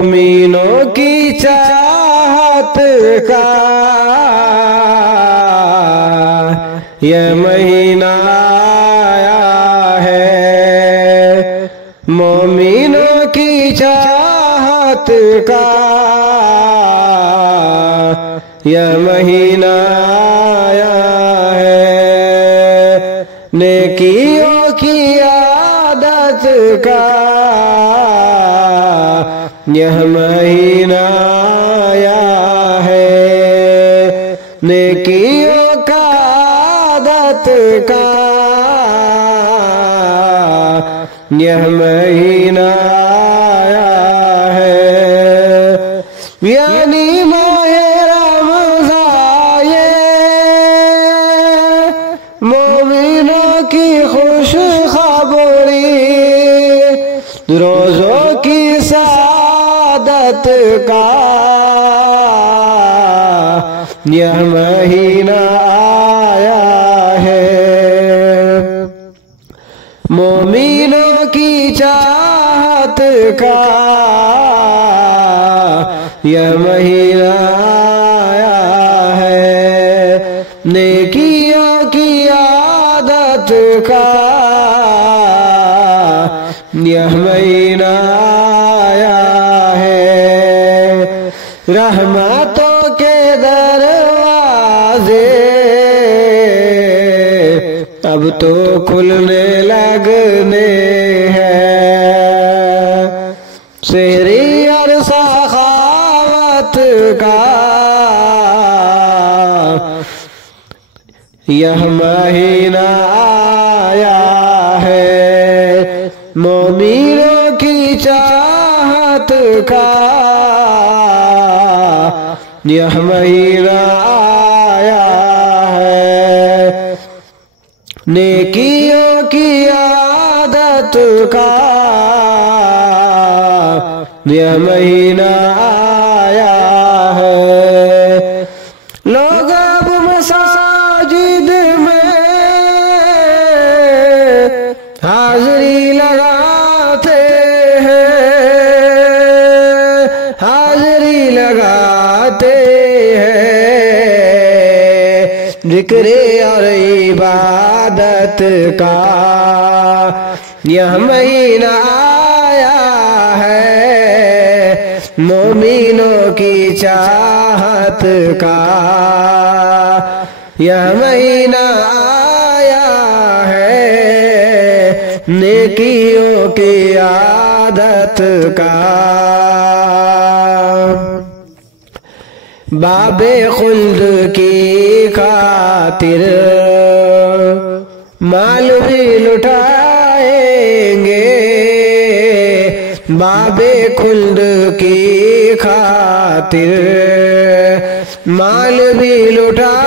मोमिनों की चाहत का यह महीना आया है, मोमिनों की चाहत का यह महीना आया है, नेकियों की आदत का यह महीना आया है, नेकियों का आदत का यह महीना आया है, यानी माहे रमज़ान मोमिनों की खुश खबरी, रोज़ों की सआदत का यह महीना आया है, मोमिनों की चाहत का यह महीना आया है, नेकियों की आदत का यह महीना आया है, रहमतों के दरवाजे अब तो खुलने लगने हैं, सेहरी और सखावत का यह महीना आया है, मोमिनों की चाहत का यह महीना आया है, नेकियों की आदत का यह महीना आया है, लोग अब मसाजिद में हाज़री लगाते हैं, हाज़री लगाते हैं, ज़िक्र और इबादत का यह महीना आया है, मोमिनों की चाहत का यह महीना आया है, नेकियों की आदत का बाबे खुल्द की खातिर माल भी लुटाएंगे, बाबे खुल्द की खातिर माल भी लुटाएंगे,